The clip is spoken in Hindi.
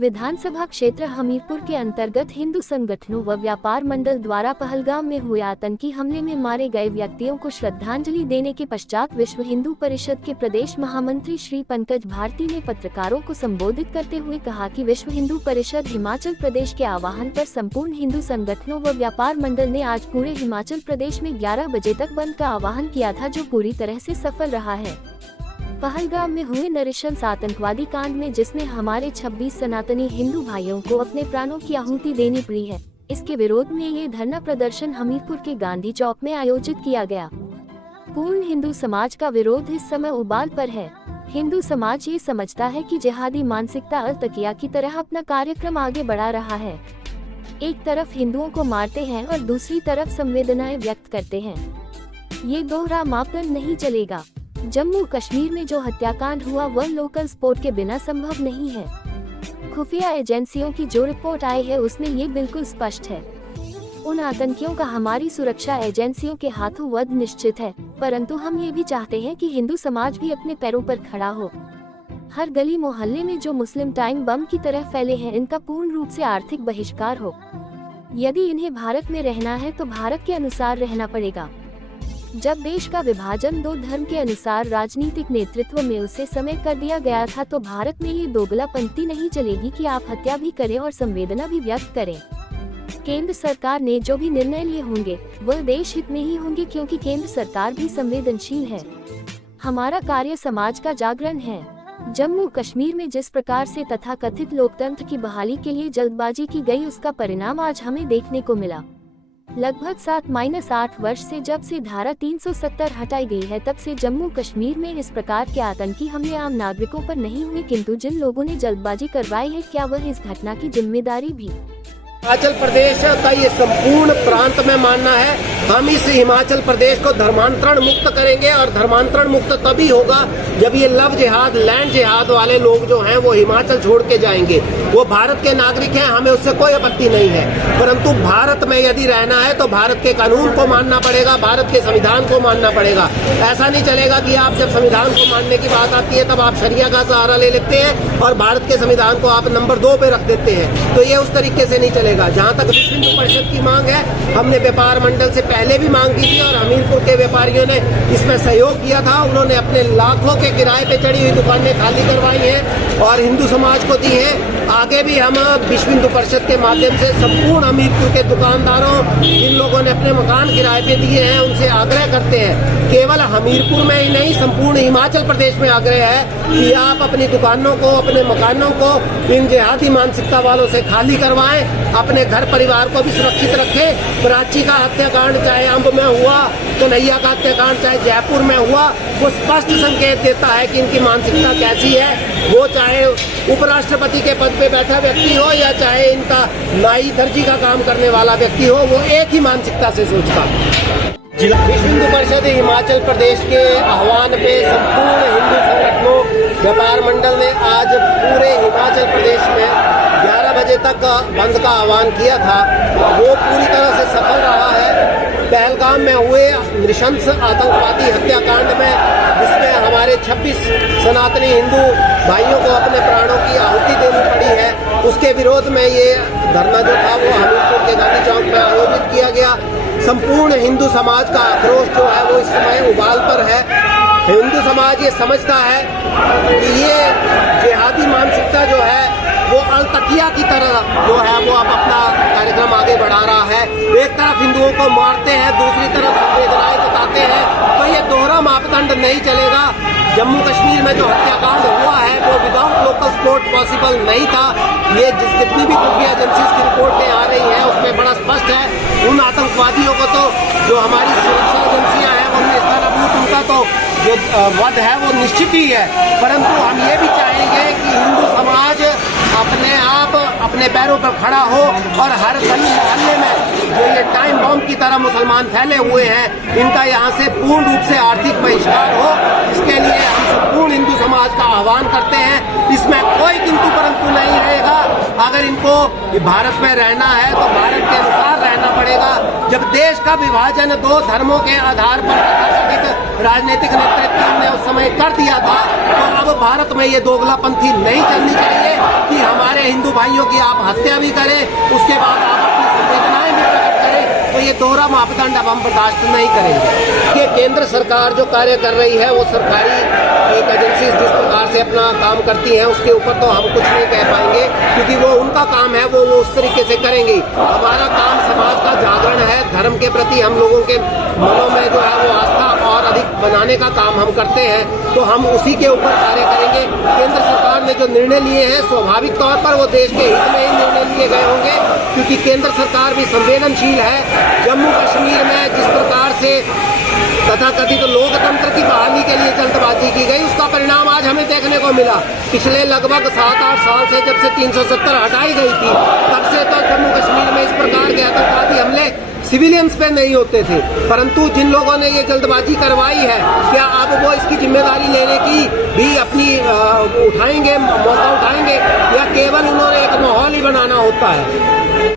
विधानसभा क्षेत्र हमीरपुर के अंतर्गत हिंदू संगठनों व व्यापार मंडल द्वारा पहलगाम में हुए आतंकी हमले में मारे गए व्यक्तियों को श्रद्धांजलि देने के पश्चात विश्व हिंदू परिषद के प्रदेश महामंत्री श्री पंकज भारती ने पत्रकारों को संबोधित करते हुए कहा कि विश्व हिंदू परिषद हिमाचल प्रदेश के आह्वान पर संपूर्ण हिंदू संगठनों व व्यापार मंडल ने आज पूरे हिमाचल प्रदेश में 11 बजे तक बंद का आह्वान किया था, जो पूरी तरह से सफल रहा है। पहलगाम में हुए नृशंस आतंकवादी कांड में जिसमें हमारे 26 सनातनी हिंदू भाइयों को अपने प्राणों की आहुति देनी पड़ी है, इसके विरोध में ये धरना प्रदर्शन हमीरपुर के गांधी चौक में आयोजित किया गया। पूर्ण हिंदू समाज का विरोध इस समय उबाल पर है। हिंदू समाज ये समझता है कि जिहादी मानसिकता अल-तकिया की तरह अपना कार्यक्रम आगे बढ़ा रहा है। एक तरफ हिंदुओं को मारते हैं और दूसरी तरफ संवेदनाएं व्यक्त करते हैं। ये दोहरा मापदंड नहीं चलेगा। जम्मू कश्मीर में जो हत्याकांड हुआ वह लोकल सपोर्ट के बिना संभव नहीं है। खुफिया एजेंसियों की जो रिपोर्ट आई है उसमें ये बिल्कुल स्पष्ट है। उन आतंकियों का हमारी सुरक्षा एजेंसियों के हाथों वध निश्चित है, परंतु हम ये भी चाहते हैं कि हिंदू समाज भी अपने पैरों पर खड़ा हो। हर गली मोहल्ले में जो मुस्लिम टाइम बम की तरह फैले हैं, इनका पूर्ण रूप से आर्थिक बहिष्कार हो। यदि इन्हें भारत में रहना है तो भारत के अनुसार रहना पड़ेगा। जब देश का विभाजन 2 धर्म के अनुसार राजनीतिक नेतृत्व में उसे समय कर दिया गया था, तो भारत में ये दोगलापंथी नहीं चलेगी कि आप हत्या भी करें और संवेदना भी व्यक्त करें। केंद्र सरकार ने जो भी निर्णय लिए होंगे वह देश हित में ही होंगे, क्योंकि केंद्र सरकार भी संवेदनशील है। हमारा कार्य समाज का जागरण है। जम्मू कश्मीर में जिस प्रकार से तथाकथित लोकतंत्र की बहाली के लिए जल्दबाजी की गई, उसका परिणाम आज हमें देखने को मिला। लगभग 7-8 वर्ष से जब से धारा 370 हटाई गई है, तब से जम्मू कश्मीर में इस प्रकार के आतंकी हमले आम नागरिकों पर नहीं हुए, किंतु जिन लोगों ने जल्दबाजी करवाई है, क्या वह इस घटना की जिम्मेदारी भी हिमाचल प्रदेश का ये संपूर्ण प्रांत में मानना है। हम इस हिमाचल प्रदेश को धर्मांतरण मुक्त करेंगे, और धर्मांतरण मुक्त तभी होगा जब ये लव जिहाद, लैंड जिहाद वाले लोग जो हैं वो हिमाचल छोड़ के जाएंगे। वो भारत के नागरिक हैं, हमें उससे कोई आपत्ति नहीं है, परंतु भारत में यदि रहना है तो भारत के कानून को मानना पड़ेगा, भारत के संविधान को मानना पड़ेगा। ऐसा नहीं चलेगा कि आप जब संविधान को मानने की बात आती है तब आप शरिया का सहारा ले लेते हैं और भारत के संविधान को आप नंबर 2 पे रख देते हैं। तो ये उस तरीके से नहीं चलेगा। जहाँ तक विश्व हिंदू परिषद की मांग है, हमने व्यापार मंडल से पहले भी मांग की थी और हमीरपुर के व्यापारियों ने इसमें सहयोग किया था। उन्होंने अपने लाखों के किराए पे चढ़ी हुई दुकानें खाली करवाई हैं और हिंदू समाज को दी हैं। आगे भी हम विश्व हिंदू परिषद के माध्यम से संपूर्ण हमीरपुर के दुकानदारों, जिन लोगों ने अपने मकान किराए पे दिए हैं, उनसे आग्रह करते हैं। केवल हमीरपुर में ही नहीं, संपूर्ण हिमाचल प्रदेश में आग्रह है कि आप अपनी दुकानों को, अपने मकानों को इन जिहादी मानसिकता वालों से खाली करवाएं, अपने घर परिवार को भी सुरक्षित रखें। कराची का हत्याकांड चाहे अंब में हुआ, कन्हैया का हत्याकांड चाहे जयपुर में हुआ, वो स्पष्ट संकेत देता है कि इनकी मानसिकता कैसी है। वो चाहे उपराष्ट्रपति के पद पे बैठा व्यक्ति हो या चाहे इनका नाई दर्जी का काम करने वाला व्यक्ति हो, वो एक ही मानसिकता से सोचता। विश्व हिंदू परिषद हिमाचल प्रदेश के आह्वान पे संपूर्ण हिंदू संगठनों, व्यापार मंडल ने आज पूरे हिमाचल प्रदेश में 11 बजे तक बंद का आह्वान किया था। वो पूरी तरह से सफल रहा है। पहलगाम में हुए नृशंस आतंकवादी हत्याकांड में, जिसमें हमारे 26 सनातनी हिंदू भाइयों को अपने प्राणों की आहुति देनी पड़ी है, उसके विरोध में ये धरना जो था वो हमीरपुर के गांधी चौक में आयोजित किया गया। संपूर्ण हिंदू समाज का आक्रोश जो है वो इस समय उबाल पर है। हिंदू समाज ये समझता है कि ये जिहादी मानसिकता जो है वो अल-तकिया की तरह जो है वो अब अपना कार्यक्रम आगे बढ़ा रहा है। एक तरफ हिंदुओं को मारते हैं, दूसरी तरफ संवेदनाएं जताते हैं, तो ये दोहरा मापदंड नहीं चलेगा। जम्मू कश्मीर में जो हत्याकांड हुआ है वो विदाउट लोकल सपोर्ट पॉसिबल नहीं था। ये जितनी भी खुफिया एजेंसीज की रिपोर्टें आ रही हैं उसमें बड़ा स्पष्ट है। उन आतंकवादियों को तो जो हमारी सुरक्षा एजेंसियां हैं उनने स्थानाबूत, उनका तो जो वध है वो निश्चित ही है, परंतु हम ये भी चाहेंगे कि हिंदू समाज अपने आप अपने पैरों पर खड़ा हो और हर गली मोहल्ले में जो ये टाइम बम की तरह मुसलमान फैले हुए हैं, इनका यहाँ से पूर्ण रूप से आर्थिक बहिष्कार हो। इसके लिए हम संपूर्ण हिंदू समाज का आह्वान करते हैं। इसमें कोई किंतु परंतु नहीं रहेगा। अगर इनको भारत में रहना है तो भारत के अनुसार रहना पड़ेगा। जब देश का विभाजन 2 धर्मों के आधार पर तथाकथित राजनीतिक नेतृत्व ने उस समय कर दिया था, तो अब भारत में ये दोगलापंथी नहीं चलनी चाहिए कि हमारे हिंदू भाइयों की आप हत्या भी करें, उसके बाद आप अपनी संवेदनाएं भी प्रकट करें, तो ये दोहरा मापदंड अब हम बर्दाश्त नहीं करेंगे। ये केंद्र सरकार जो कार्य कर रही है वो सरकारी एक एजेंसी जिस प्रकार से अपना काम करती हैं उसके ऊपर तो हम कुछ नहीं कह पाएंगे, क्योंकि वो उनका काम है, वो उस तरीके से करेंगी। हमारा काम समाज का जागरण है, धर्म के प्रति हम लोगों के मनों में जो है वो आस्था और अधिक बनाने का काम हम करते हैं, तो हम उसी के ऊपर कार्य करेंगे। केंद्र सरकार ने जो निर्णय लिए हैं स्वाभाविक तौर पर वो देश के हित में ही निर्णय लिए गए होंगे, क्योंकि केंद्र सरकार भी संवेदनशील है। जम्मू कश्मीर में जिस प्रकार से तथाकथित लोकतंत्र की बहाली के लिए जल्दबाजी की गई, उसका परिणाम आज हमें देखने को मिला। पिछले लगभग 7-8 साल से जब से 370 हटाई गई थी, तब से तो जम्मू कश्मीर में इस प्रकार के आतंकवादी हमले सिविलियंस पे नहीं होते थे, परंतु जिन लोगों ने ये जल्दबाजी करवाई है, क्या अब वो इसकी जिम्मेदारी लेने की भी अपनी उठाएंगे, मौका उठाएंगे, या केवल उन्होंने एक माहौल ही बनाना होता है?